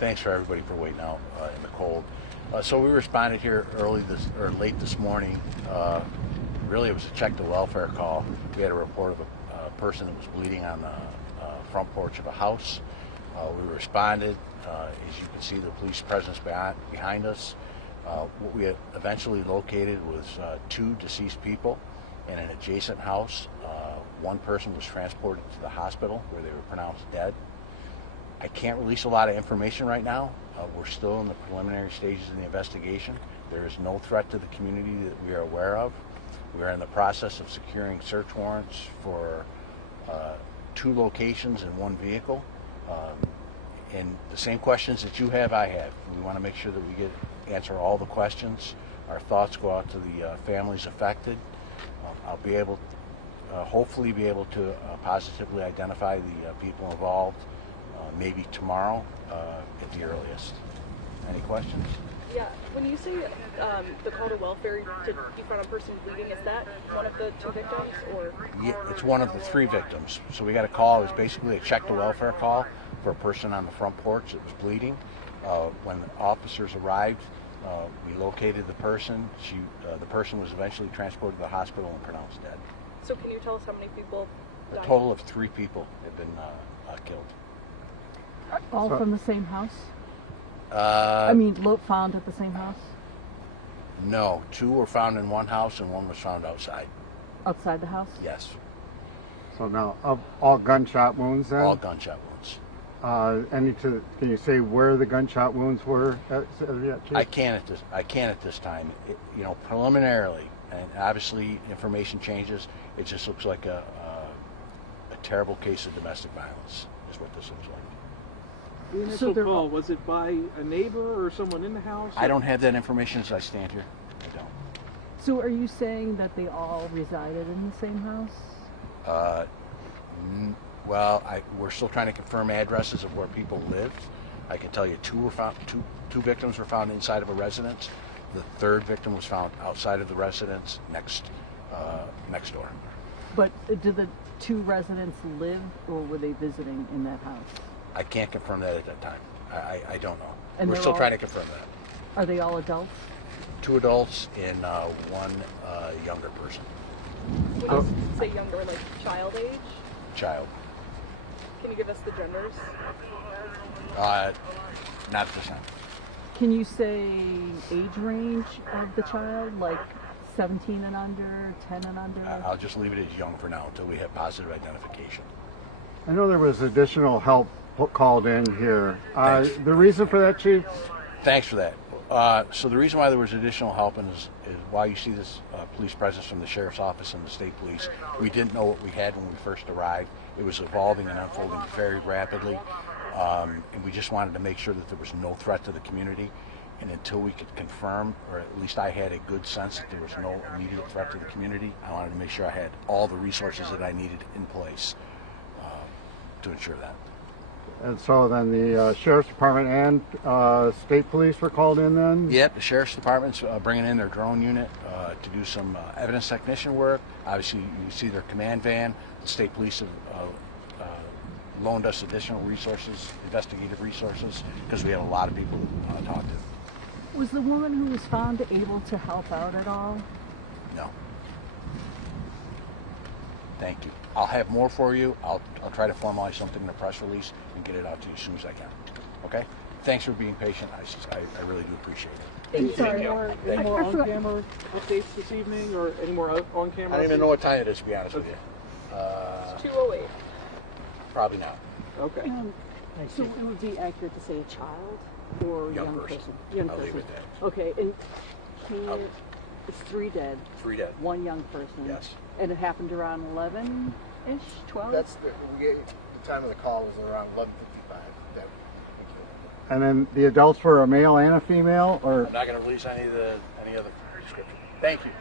thanks for everybody for waiting out in the cold. So we responded here late this morning. Really, it was a check the welfare call. We had a report of a person that was bleeding on the front porch of a house. We responded. As you can see, the police presence behind us. What we eventually located was 2 deceased people in an adjacent house. One person was transported to the hospital where they were pronounced dead. I can't release a lot of information right now. We're still in the preliminary stages of the investigation. There is no threat to the community that we are aware of. We are in the process of securing search warrants for 2 locations and 1 vehicle. And the same questions that you have, I have. We want to make sure that we answer all the questions. Our thoughts go out to the families affected. I'll be able, hopefully be able to positively identify the people involved maybe tomorrow at the earliest. Any questions? Yeah, when you say the call to welfare to be found a person bleeding, is that one of the 2 victims, or? Yeah, it's one of the 3 victims. So we got a call. It was basically a check to welfare call for a person on the front porch that was bleeding. When the officers arrived, we located the person. The person was eventually transported to the hospital and pronounced dead. So can you tell us how many people died? A total of 3 people have been killed. All from the same house? Found at the same house? No, 2 were found in one house and 1 was found outside. Outside the house? Yes, So now, all gunshot wounds then? all gunshot wounds. Can you say where the gunshot wounds were? Chief? I can't at this time. Preliminarily, and obviously information changes. It just looks like a terrible case of domestic violence is what this looks like. The initial call, was it by a neighbor or someone in the house? I don't have that information as I stand here. I don't. So are you saying that they all resided in the same house? We're still trying to confirm addresses of where people lived. I can tell you 2 victims were found inside of a residence. The 3rd victim was found outside of the residence next door. But did the 2 residents live, or were they visiting in that house? I can't confirm that at that time. I don't know. And we're still trying to confirm that. Are they all adults? 2 adults and 1 younger person. When you say younger, like child age? Child. Can you give us the genders? Not at this time. Can you say age range of the child, like 17 and under, 10 and under? I'll just leave it as young for now until we have positive identification. I know there was additional help called in here. The reason for that, Chief? Thanks for that. So the reason why there was additional help is why you see this police presence from the sheriff's office and the state police. We didn't know what we had when we first arrived. It was evolving and unfolding very rapidly, and we just wanted to make sure that there was no threat to the community. And until we could confirm, or at least I had a good sense that there was no immediate threat to the community, I wanted to make sure I had all the resources that I needed in place to ensure that. And so then the Sheriff's Department and State Police were called in then? Yep, the Sheriff's Department's bringing in their drone unit to do some evidence technician work. Obviously, you see their command van. The State Police have loaned us additional resources, investigative resources, because we have a lot of people to talk to. Was the woman who was found able to help out at all? No. Thank you. I'll have more for you. I'll try to formalize something in a press release and get it out to you as soon as I can. Okay? Thanks for being patient. I really do appreciate it. Any more on-camera updates this evening, or any more on-camera? I don't even know what time it is, to be honest with you. It's 2:08. Probably not. Okay. So it would be accurate to say a child or Young young person. person? Young I'll person. leave it at that. Okay, and it's 3 dead, 3 dead. 1 young person. Yes. And it happened around 11-ish, 12? The time of the call was around 11:55. And then the adults were a male and a female, or? I'm not going to release any of the description. Thank you.